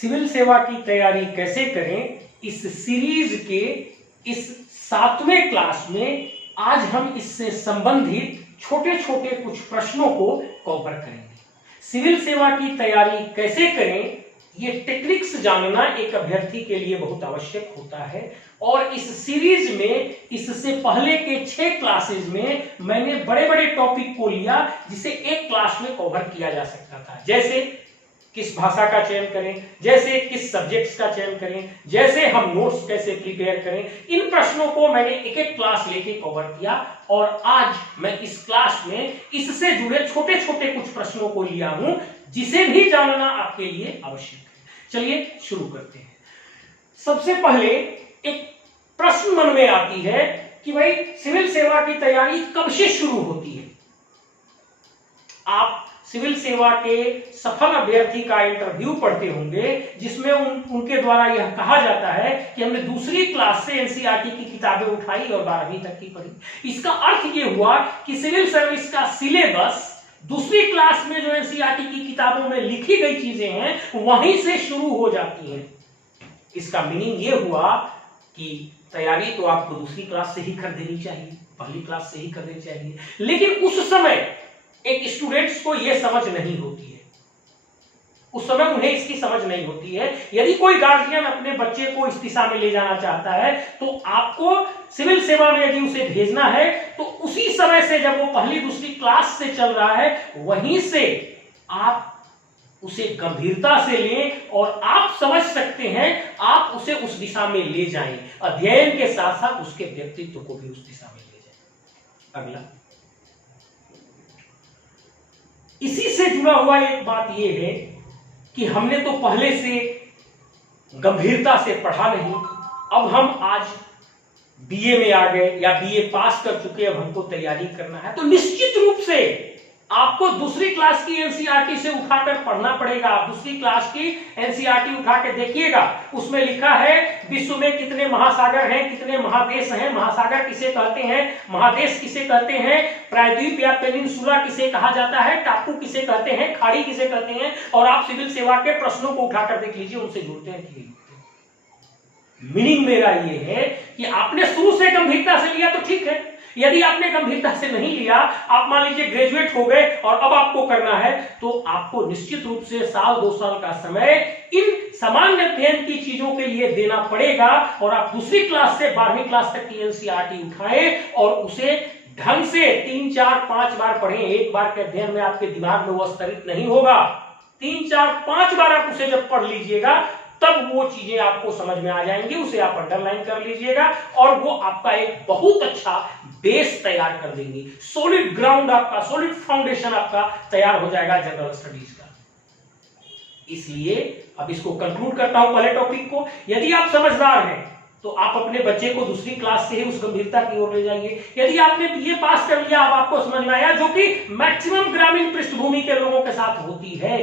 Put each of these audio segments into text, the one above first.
Civil सेवा की तैयारी कैसे करें, इस सीरीज के इस 7वें क्लास में आज हम इससे संबंधित छोटे छोटे कुछ प्रश्नों को कवर करेंगे। सिविल सेवा की तैयारी कैसे करें, ये टेक्निक्स जानना एक अभ्यर्थी के लिए बहुत आवश्यक होता है। और इस सीरीज में इससे पहले के 6 क्लासेस में मैंने बड़े बड़े टॉपिक को लिया जिसे एक क्लास में कवर किया जा सकता था, जैसे किस भाषा का चयन करें, जैसे किस सब्जेक्ट्स का चयन करें, जैसे हम नोट्स कैसे प्रिपेयर करें। इन प्रश्नों को मैंने एक एक क्लास लेके कवर किया और आज मैं इस क्लास में इससे जुड़े छोटे छोटे कुछ प्रश्नों को लिया हूं जिसे भी जानना आपके लिए आवश्यक है। चलिए शुरू करते हैं। सबसे पहले एक प्रश्न मन में आती है कि भाई सिविल सेवा की तैयारी कब से शुरू होती है। आप सिविल सेवा के सफल अभ्यर्थी का इंटरव्यू पढ़ते होंगे जिसमें उनके द्वारा यह कहा जाता है कि हमने दूसरी क्लास से एनसीईआरटी की किताबें उठाई और 12वीं तक की पढ़ी। इसका अर्थ यह हुआ कि सिविल सर्विस का सिलेबस दूसरी क्लास में जो एनसीईआरटी की किताबों में लिखी गई चीजें हैं वहीं से शुरू हो जाती हैं। इसका मीनिंग यह हुआ कि तैयारी तो आपको दूसरी क्लास से ही कर देनी चाहिए, पहली क्लास से ही कर देनी चाहिए। लेकिन उस समय एक स्टूडेंट्स को यह समझ नहीं होती है, उस समय उन्हें इसकी समझ नहीं होती है। यदि कोई गार्जियन अपने बच्चे को इस दिशा में ले जाना चाहता है तो आपको सिविल सेवा में यदि उसे भेजना है तो उसी समय से, जब वो पहली दूसरी क्लास से चल रहा है, वहीं से आप उसे गंभीरता से लें और आप समझ सकते हैं, आप उसे उस दिशा में ले जाएं। अध्ययन के साथ साथ उसके व्यक्तित्व को भी उस दिशा में ले जाएं। अगला, इसी से जुड़ा हुआ एक बात यह है कि हमने तो पहले से गंभीरता से पढ़ा नहीं, अब हम आज बीए में आ गए या बीए पास कर चुके, अब हमको तैयारी करना है, तो निश्चित रूप से आपको दूसरी क्लास की एनसीईआरटी से उठाकर पढ़ना पड़ेगा। आप दूसरी क्लास की एनसीईआरटी उठा के देखिएगा, उसमें लिखा है विश्व में कितने महासागर हैं, कितने महादेश हैं, महासागर किसे कहते हैं, महादेश किसे कहते हैं, प्रायद्वीप या पेनिनसुला किसे कहा जाता है, टापू किसे कहते हैं, खाड़ी किसे कहते हैं। और आप सिविल सेवा के प्रश्नों को उठाकर देख लीजिए, उनसे जुड़ते हैं कि मीनिंग मेरा यह है कि आपने शुरू से गंभीरता से लिया तो ठीक है, यदि आपने गंभीरता से नहीं लिया, आप मान लीजिए ग्रेजुएट हो गए और अब आपको करना है, तो आपको निश्चित रूप से साल 2 साल का समय इन सामान्य अध्ययन की चीजों के लिए देना पड़ेगा। और आप दूसरी क्लास से 12वीं क्लास तक की एनसीईआरटी उठाएं और उसे ढंग से 3, 4, 5 बार पढ़ें। एक बार के अध्ययन में आपके दिमाग में वो स्तरित नहीं होगा। 3, 4, 5 बार आप उसे जब पढ़ लीजिएगा तब वो चीजें आपको समझ में आ जाएंगी, उसे आप अंडरलाइन कर लीजिएगा और वो आपका एक बहुत अच्छा बेस तैयार कर देंगी। सॉलिड ग्राउंड आपका, सॉलिड फाउंडेशन आपका तैयार हो जाएगा जनरल स्टडीज का। इसलिए अब इसको कंक्लूड करता हूं पहले टॉपिक को। यदि आप समझदार हैं तो आप अपने बच्चे को दूसरी क्लास से ही उस गंभीरता की ओर ले जाइए। यदि आपने बीए पास कर लिया, अब आपको समझ में आया, जो कि मैक्सिमम ग्रामीण पृष्ठभूमि के लोगों के साथ होती है,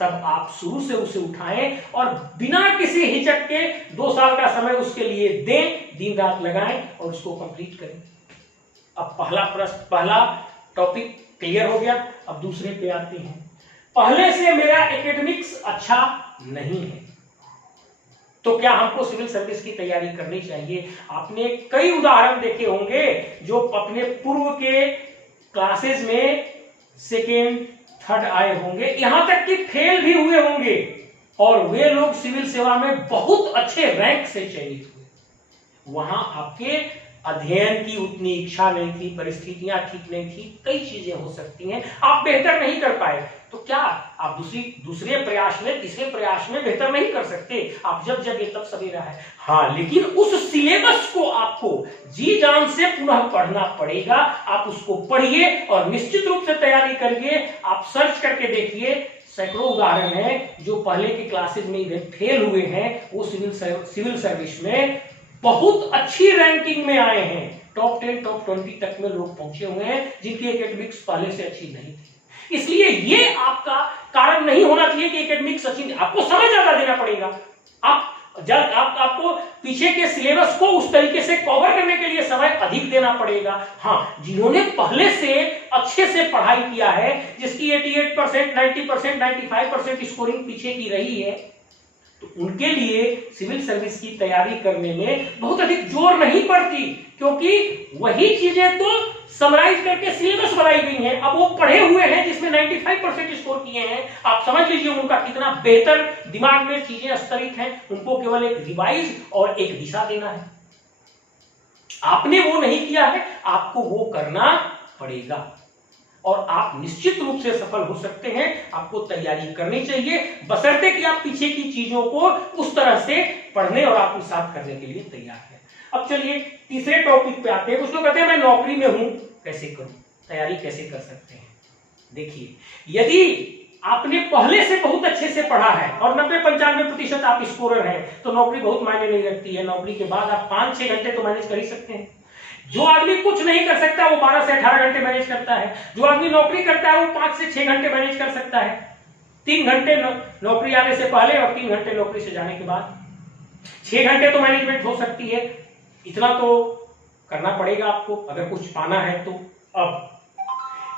तब आप शुरू से उसे उठाएं और बिना किसी हिचक के 2 साल का समय उसके लिए दें, दिन रात लगाएं और उसको कंप्लीट करें। अब पहला टॉपिक क्लियर हो गया। अब दूसरे पे आते हैं। पहले से मेरा एकेडमिक्स अच्छा नहीं है तो क्या हमको सिविल सर्विस की तैयारी करनी चाहिए। आपने कई उदाहरण देखे होंगे जो अपने पूर्व के क्लासेस में सेकेंड, थर्ड आए होंगे, यहां तक कि फेल भी हुए होंगे और वे लोग सिविल सेवा में बहुत अच्छे रैंक से चयनित हुए। वहां आपके अध्ययन की उतनी इच्छा नहीं थी, परिस्थितियां ठीक नहीं थी, कई चीजें हो सकती हैं, आप बेहतर नहीं कर पाए, तो क्या आप दूसरे प्रयास में, तीसरे प्रयास में बेहतर नहीं कर सकते। आप जब जगे तब सवेरा है। हाँ, लेकिन उस सिलेबस को आपको जी जान से पुनः पढ़ना पड़ेगा। आप उसको पढ़िए और निश्चित रूप से तैयारी करिए। आप सर्च करके देखिए, सैकड़ों उदाहरण हैं जो पहले के क्लासेस में फेल हुए हैं, वो सिविल सर्विस में बहुत अच्छी रैंकिंग में आए हैं। टॉप 10, टॉप 20 तक में लोग पहुंचे हुए हैं जिनकी एकेडमिक्स पहले से अच्छी नहीं थी। इसलिए ये आपका कारण नहीं होना चाहिए कि एकेडमिक्स अच्छी नहीं, आपको समय ज्यादा देना पड़ेगा। आपको पीछे के सिलेबस को उस तरीके से कवर करने के लिए समय अधिक देना पड़ेगा। हाँ, जिन्होंने पहले से अच्छे से पढ़ाई किया है, जिसकी 88%, 90%, 95% स्कोरिंग पीछे की रही है, तो उनके लिए सिविल सर्विस की तैयारी करने में बहुत अधिक जोर नहीं पड़ती, क्योंकि वही चीजें तो समराइज करके सिलेबस बनाई गई हैं। अब वो पढ़े हुए हैं जिसमें 95% स्कोर किए हैं, आप समझ लीजिए उनका कितना बेहतर दिमाग में चीजें स्तरित हैं। उनको केवल एक रिवाइज और एक दिशा देना है। आपने वो नहीं किया है, आपको वो करना पड़ेगा और आप निश्चित रूप से सफल हो सकते हैं। आपको तैयारी करनी चाहिए, बशर्ते कि आप पीछे की चीजों को उस तरह से पढ़ने और आत्मसात करने के लिए तैयार हैं। अब चलिए तीसरे टॉपिक पे आते हैं। कुछ लोग कहते हैं मैं नौकरी में हूं, कैसे करूं, तैयारी कैसे कर सकते हैं। देखिए, यदि आपने पहले से बहुत अच्छे से पढ़ा है और 90-95% आप स्कोरर हैं, तो नौकरी बहुत मायने नहीं रखती है। नौकरी के बाद आप 5-6 घंटे तो मैनेज कर ही सकते हैं। जो आदमी कुछ नहीं कर सकता वो 12 से 18 घंटे मैनेज करता है। जो आदमी नौकरी करता है वो 5 से 6 घंटे मैनेज कर सकता है। 3 घंटे नौकरी आने से पहले और 3 घंटे नौकरी से जाने के बाद, 6 घंटे तो मैनेजमेंट हो सकती है। इतना तो करना पड़ेगा आपको अगर कुछ पाना है तो। अब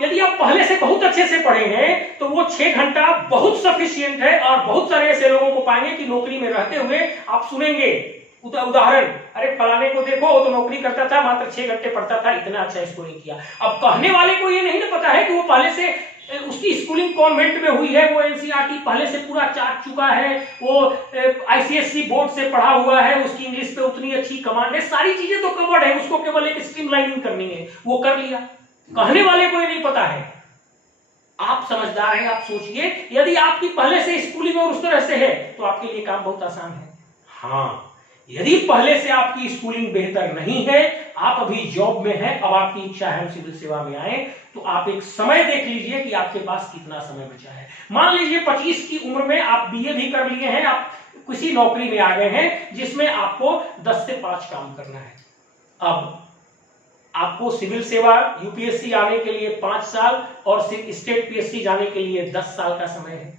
यदि आप पहले से बहुत अच्छे से पढ़े हैं तो वो 6 घंटा बहुत सफिशिएंट है। और बहुत सारे ऐसे लोगों को पाएंगे कि नौकरी में रहते हुए आप सुनेंगे उदाहरण, अरे फलाने को देखो वो तो नौकरी करता था, मात्र 6 घंटे पढ़ता था, इतना अच्छा स्कोरिंग किया। अब कहने वाले को ये नहीं ना पता है कि वो पहले से उसकी स्कूलिंग कॉन्वेंट में हुई है, वो एनसीईआरटी पहले से पूरा चाट चुका है, वो आईसीएसई बोर्ड से पढ़ा हुआ है, उसकी इंग्लिश पे उतनी अच्छी कमांड है, सारी चीजें तो कवर्ड है, उसको केवल एक स्ट्रीमलाइनिंग करनी है, वो कर लिया। कहने वाले को ये नहीं पता है। आप समझदार हैं, आप सोचिए, यदि आपकी पहले से स्कूलिंग और उस तरह से है तो आपके लिए काम बहुत आसान है। हाँ, यदि पहले से आपकी स्कूलिंग बेहतर नहीं है, आप अभी जॉब में हैं, अब आपकी इच्छा है हम सिविल सेवा में आए, तो आप एक समय देख लीजिए कि आपके पास कितना समय बचा है। मान लीजिए 25 की उम्र में आप बीए भी कर लिए हैं, आप किसी नौकरी में आ गए हैं जिसमें आपको 10 से 5 काम करना है। अब आपको सिविल सेवा यूपीएससी आने के लिए 5 साल और स्टेट पीएससी जाने के लिए 10 साल का समय है।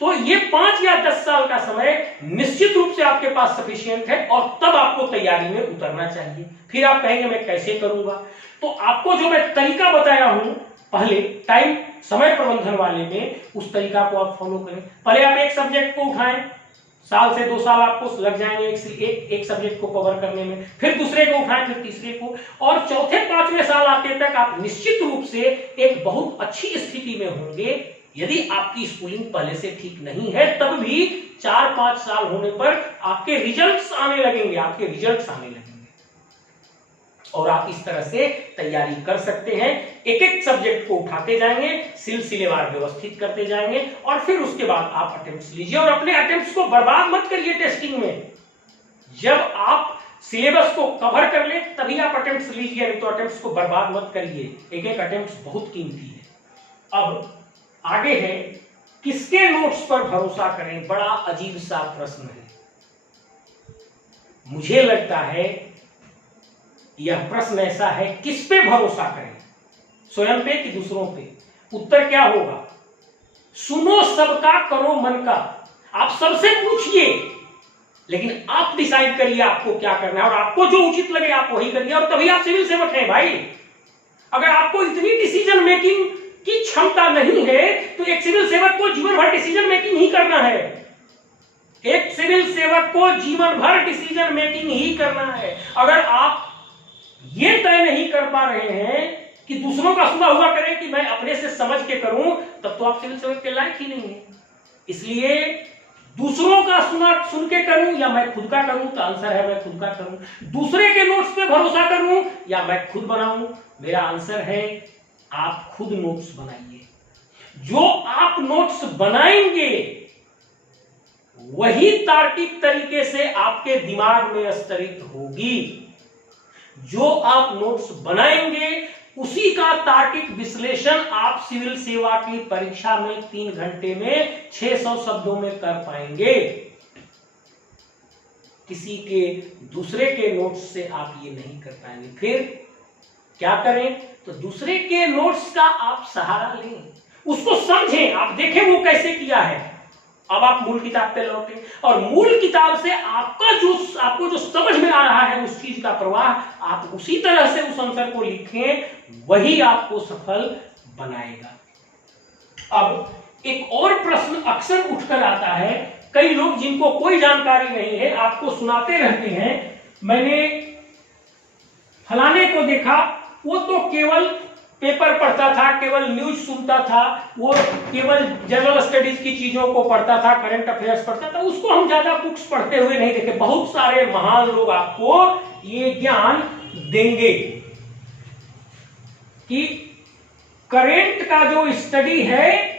तो ये 5 या 10 साल का समय निश्चित रूप से आपके पास सफिशिएंट है और तब आपको तैयारी में उतरना चाहिए। फिर आप कहेंगे मैं कैसे करूंगा, तो आपको जो मैं तरीका बताया हूं पहले टाइम समय प्रबंधन वाले में, उस तरीका को आप फॉलो करें। पहले आप एक सब्जेक्ट को उठाएं, साल से 2 साल आपको लग जाएंगे एक सब्जेक्ट को कवर करने में, फिर दूसरे को उठाएं, फिर तीसरे को, और चौथे 5वें साल आते तक आप निश्चित रूप से एक बहुत अच्छी स्थिति में होंगे। यदि आपकी स्कूलिंग पहले से ठीक नहीं है तब भी 4-5 साल होने पर आपके रिजल्ट्स आने लगेंगे, और आप इस तरह से तैयारी कर सकते हैं। एक एक सब्जेक्ट को उठाते जाएंगे, सिलसिलेवार व्यवस्थित करते जाएंगे, और फिर उसके बाद आप अटेम्प्ट्स लीजिए। और अपने अटेम्प्ट्स को बर्बाद मत करिए टेस्टिंग में। जब आप सिलेबस को कवर कर ले तभी आप अटेम्प्ट्स लीजिए, नहीं तो अटेम्प्ट्स को बर्बाद मत करिए। एक एक अटेम्प्ट्स बहुत कीमती है। अब आगे है, किसके नोट्स पर भरोसा करें? बड़ा अजीब सा प्रश्न है। मुझे लगता है यह प्रश्न ऐसा है, किस पे भरोसा करें, स्वयं पे कि दूसरों पे? उत्तर क्या होगा? सुनो सबका, करो मन का। आप सबसे पूछिए, लेकिन आप डिसाइड करिए आपको क्या करना है, और आपको जो उचित लगे आप वही करिए, और तभी आप सिविल सेवक हैं भाई। अगर आपको इतनी डिसीजन मेकिंग की क्षमता नहीं है तो एक सिविल सेवक को जीवन भर डिसीजन मेकिंग ही करना है। एक सिविल सेवक को जीवन भर डिसीजन मेकिंग ही करना है। अगर आप ये तय नहीं कर पा रहे हैं कि दूसरों का सुना हुआ करें कि मैं अपने से समझ के करूं, तब तो आप सिविल सेवक के लायक ही नहीं है। इसलिए दूसरों का सुन के करूं या मैं खुद का करूं, तो आंसर है मैं खुद का करूं। दूसरे के नोट्स पे भरोसा करूं या मैं खुद बनाऊं, मेरा आंसर है आप खुद नोट्स बनाइए। जो आप नोट्स बनाएंगे वही तार्किक तरीके से आपके दिमाग में स्तरित होगी। जो आप नोट्स बनाएंगे उसी का तार्किक विश्लेषण आप सिविल सेवा की परीक्षा में 3 घंटे में 600 शब्दों में कर पाएंगे। किसी के दूसरे के नोट्स से आप ये नहीं कर पाएंगे। फिर क्या करें? तो दूसरे के नोट्स का आप सहारा लें, उसको समझें, आप देखें वो कैसे किया है। अब आप मूल किताब पे लौटें और मूल किताब से आपको जो समझ में आ रहा है उस चीज का प्रवाह आप उसी तरह से उस आंसर को लिखें, वही आपको सफल बनाएगा। अब एक और प्रश्न अक्सर उठकर आता है कई लोग जिनको कोई जानकारी नहीं है आपको सुनाते रहते हैं, मैंने फलाने को देखा, वो तो केवल पेपर पढ़ता था, केवल न्यूज सुनता था, वो केवल जनरल स्टडीज की चीजों को पढ़ता था, करंट अफेयर्स पढ़ता था, उसको हम ज्यादा बुक्स पढ़ते हुए नहीं देखे। बहुत सारे महान लोग आपको ये ज्ञान देंगे कि करंट का जो स्टडी है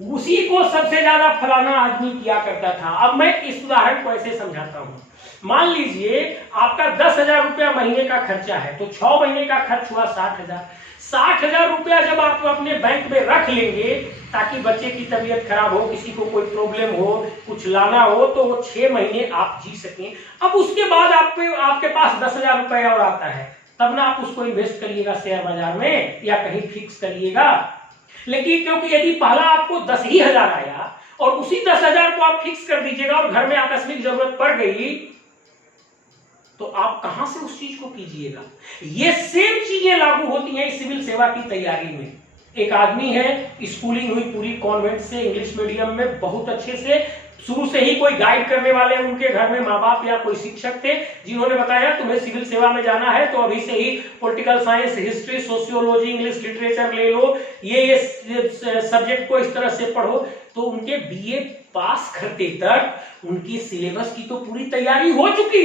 उसी को सबसे ज्यादा फलाना आदमी किया करता था। अब मैं इस उदाहरण को ऐसे समझाता हूं। मान लीजिए आपका 10,000 रुपया महीने का खर्चा है, तो 6 महीने का खर्च हुआ 60,000। 60,000 रुपया जब आप अपने बैंक में रख लेंगे ताकि बच्चे की तबीयत खराब हो, किसी को कोई प्रॉब्लम हो, कुछ लाना हो, तो वो 6 महीने आप जी सकें। अब उसके बाद आपके पास 10,000 रुपया और आता है, तब ना आप उसको इन्वेस्ट करिएगा शेयर बाजार में या कहीं फिक्स करिएगा। लेकिन क्योंकि यदि पहला आपको 10,000 आया और उसी 10,000 को आप फिक्स कर दीजिएगा और घर में आकस्मिक जरूरत पड़ गई, तो आप कहां से उस चीज को कीजिएगा। ये सेम चीजें लागू होती हैं सिविल सेवा की तैयारी में। एक आदमी है, स्कूलिंग हुई पूरी कॉन्वेंट से, इंग्लिश मीडियम में बहुत अच्छे से, शुरू से ही कोई गाइड करने वाले उनके घर में माँ बाप या कोई शिक्षक थे जिन्होंने बताया तुम्हें सिविल सेवा में जाना है तो अभी से ही political science, history, sociology, English literature ले लो, ये सब्जेक्ट को इस तरह से पढ़ो। तो उनके बीए पास करते तक उनकी सिलेबस की तो पूरी तैयारी हो चुकी,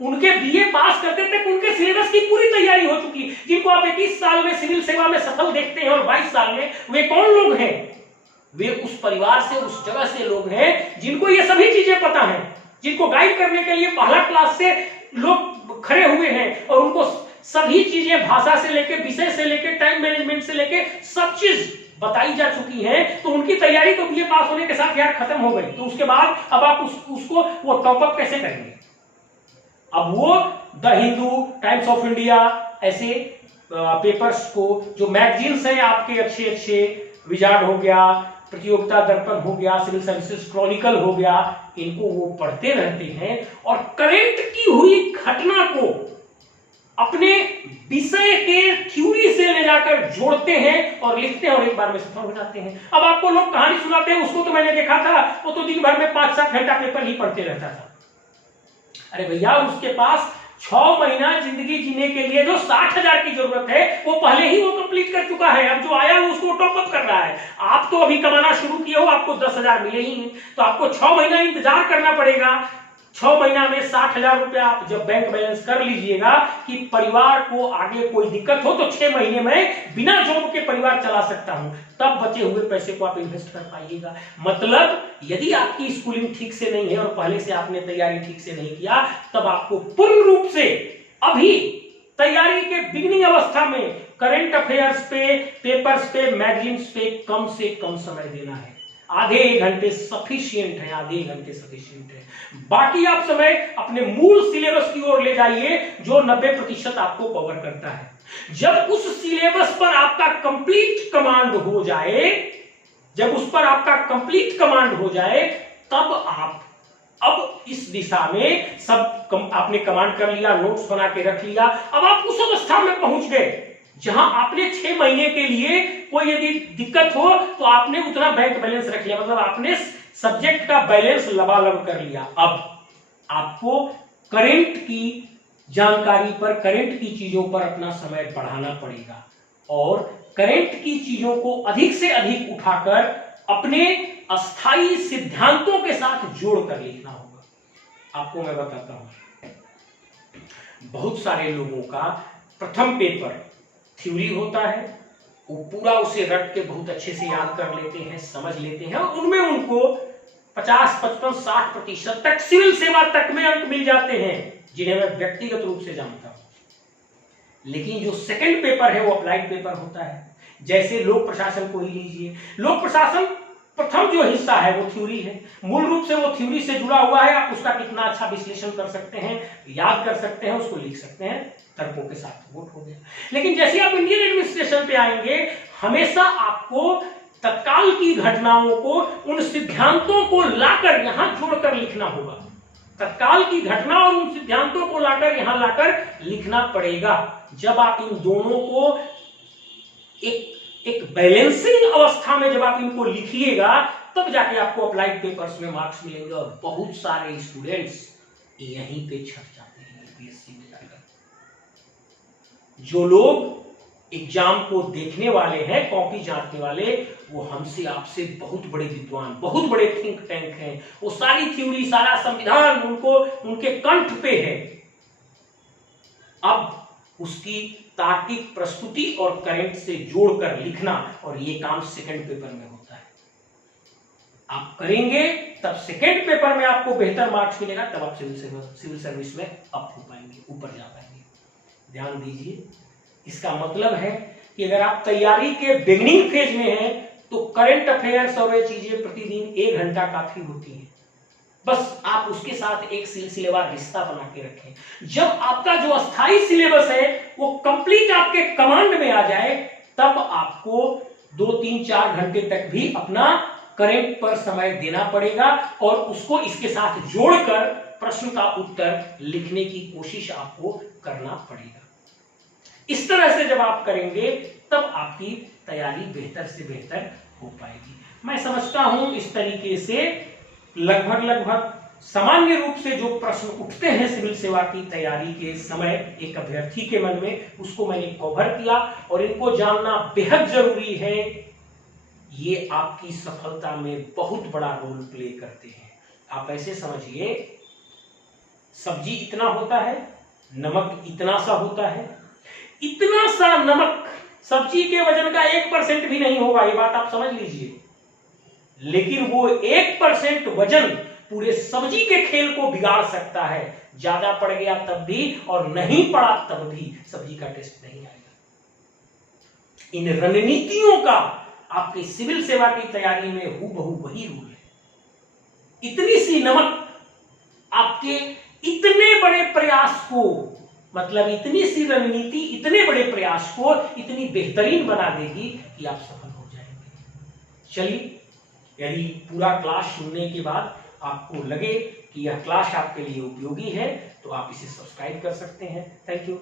उनके बीए पास करते तक उनके सिलेबस की पूरी तैयारी हो चुकी। जिनको आप 21 साल में सिविल सेवा में सफल देखते हैं और 22 साल में, वे कौन लोग हैं? वे उस परिवार से, उस जगह से लोग हैं जिनको ये सभी चीजें पता हैं, जिनको गाइड करने के लिए पहला क्लास से लोग खड़े हुए हैं और उनको सभी चीजें भाषा से लेकर, विषय से लेकर, टाइम मैनेजमेंट से लेकर सब चीज बताई जा चुकी है। तो उनकी तैयारी तो बीए पास होने के साथ यार खत्म हो गई। तो उसके बाद अब आप उसको वो टॉपअप कैसे करेंगे? अब वो the Hindu, times of India ऐसे पेपर्स को, जो मैगजीन्स हैं आपके अच्छे अच्छे, विजार्ड हो गया, प्रतियोगिता दर्पण हो गया, सिविल सर्विसेज क्रॉनिकल हो गया, इनको वो पढ़ते रहते हैं और करंट की हुई घटना को अपने विषय के थ्योरी से ले जाकर जोड़ते हैं और लिखते हैं और एक बार में सफल हो जाते हैं। अब आपको लोग कहानी सुनाते हैं, उसको तो मैंने देखा था, वो तो दिन भर में 5-7 घंटा पेपर ही पढ़ते रहता था। अरे भैया, उसके पास 6 महीना जिंदगी जीने के लिए जो 60,000 की जरूरत है वो पहले ही वो कंप्लीट कर चुका है। अब जो आया उसको टॉपअप कर रहा है। आप तो अभी कमाना शुरू किए हो, आपको 10,000 मिले ही नहीं, तो आपको 6 महीना इंतजार करना पड़ेगा। 6 महीना में 60,000 रुपया आप जब बैंक बैलेंस कर लीजिएगा कि परिवार को आगे कोई दिक्कत हो तो 6 महीने में बिना जॉब के परिवार चला सकता हूं, तब बचे हुए पैसे को आप इन्वेस्ट कर पाइएगा। मतलब यदि आपकी स्कूलिंग ठीक से नहीं है और पहले से आपने तैयारी ठीक से नहीं किया, तब आपको पूर्ण रूप से अभी तैयारी के बिगिनिंग अवस्था में करंट अफेयर्स पे, पेपर्स पे, मैगजीन्स पे कम से कम समय देना है। आधे 1 घंटे सफिशिएंट है, आधे 1 घंटे सफिशिएंट है। बाकी आप समय अपने मूल सिलेबस की ओर ले जाइए जो 90% आपको कवर करता है। जब उस सिलेबस पर आपका कंप्लीट कमांड हो जाए, जब उस पर आपका कंप्लीट कमांड हो जाए, तब आप अब इस दिशा में सब आपने कमांड कर लिया, नोट्स बना के रख लिया। अब आप उस अवस्था में पहुंच गए जहां आपने 6 महीने के लिए कोई यदि दिक्कत हो तो आपने उतना बैंक बैलेंस रख लिया, मतलब आपने सब्जेक्ट का बैलेंस लबालब कर लिया। अब आपको करंट की जानकारी पर, करंट की चीजों पर अपना समय बढ़ाना पड़ेगा और करंट की चीजों को अधिक से अधिक उठाकर अपने अस्थायी सिद्धांतों के साथ जोड़कर लिखना होगा। आपको मैं बताता हूं, बहुत सारे लोगों का प्रथम पेपर थ्योरी होता है, वो पूरा उसे रट के बहुत अच्छे से याद कर लेते हैं, समझ लेते हैं और उनमें उनको 50, 55, 60% तक सिविल सेवा तक में अंक मिल जाते हैं, जिन्हें मैं व्यक्तिगत रूप से जानता हूं। लेकिन जो सेकंड पेपर है वो अप्लाइड पेपर होता है। जैसे लोक प्रशासन को ही लीजिए, लोक प्रशासन प्रथम जो हिस्सा है वो थ्योरी है, मूल रूप से वो थ्योरी से जुड़ा हुआ है। आप उसका कितना अच्छा विश्लेषण कर सकते हैं, याद कर सकते हैं, उसको लिख सकते हैं, तर्कों के साथ वोट हो गया। लेकिन जैसे आप इंडियन एडमिनिस्ट्रेशन पे आएंगे, हमेशा आपको तत्काल की घटनाओं को, उन सिद्धांतों को लाकर यहां जोड़कर लिखना होगा। तत्काल की घटना और उन सिद्धांतों को लाकर यहां लाकर लिखना पड़ेगा। जब आप इन दोनों को एक एक बैलेंसिंग अवस्था में जब आप इनको लिखिएगा तब जाके आपको अप्लाइड पेपर्स में मार्क्स मिलेंगे। और बहुत सारे स्टूडेंट्स यहीं पे छट जाते हैं यूपीएससी में जाकर। जो लोग एग्जाम को देखने वाले हैं, कॉपी जांचने वाले, वो हमसे आपसे बहुत बड़े विद्वान, बहुत बड़े थिंक टैंक हैं। वो सारी थ्योरी, सारा संविधान उनको उनके कंठ पे है। अब उसकी तार्किक प्रस्तुति और करंट से जोड़कर लिखना, और ये काम सेकंड पेपर में होता है। आप करेंगे तब सेकंड पेपर में आपको बेहतर मार्क्स मिलेगा, तब आप सिविल सर्विस में अप हो पाएंगे, ऊपर जा पाएंगे। ध्यान दीजिए, इसका मतलब है कि अगर आप तैयारी के बिगिनिंग फेज में हैं तो करंट अफेयर्स और ये चीजें प्रतिदिन 1 घंटा काफी होती हैं। बस आप उसके साथ एक सिलसिलेवार रिश्ता बना के रखें। जब आपका जो अस्थाई सिलेबस है वो कंप्लीट आपके कमांड में आ जाए, तब आपको 2, 3, 4 घंटे तक भी अपना करंट पर समय देना पड़ेगा और उसको इसके साथ जोड़कर प्रश्न का उत्तर लिखने की कोशिश आपको करना पड़ेगा। इस तरह से जब आप करेंगे तब आपकी तैयारी बेहतर से बेहतर हो पाएगी। मैं समझता हूं इस तरीके से लगभग सामान्य रूप से जो प्रश्न उठते हैं सिविल सेवा की तैयारी के समय एक अभ्यर्थी के मन में, उसको मैंने कवर किया। और इनको जानना बेहद जरूरी है, ये आपकी सफलता में बहुत बड़ा रोल प्ले करते हैं। आप ऐसे समझिए, सब्जी इतना होता है, नमक इतना सा होता है। इतना सा नमक सब्जी के वजन का 1% भी नहीं होगा, ये बात आप समझ लीजिए। लेकिन वो 1% वजन पूरे सब्जी के खेल को बिगाड़ सकता है। ज्यादा पड़ गया तब भी और नहीं पड़ा तब भी सब्जी का टेस्ट नहीं आएगा। इन रणनीतियों का आपकी सिविल सेवा की तैयारी में हूबहू वही रूल है। इतनी सी नमक आपके इतने बड़े प्रयास को, मतलब इतनी सी रणनीति इतने बड़े प्रयास को इतनी बेहतरीन बना देगी कि आप सफल हो जाएंगे। चलिए, यदि पूरा क्लास सुनने के बाद आपको लगे कि यह क्लास आपके लिए उपयोगी है तो आप इसे सब्सक्राइब कर सकते हैं। Thank you.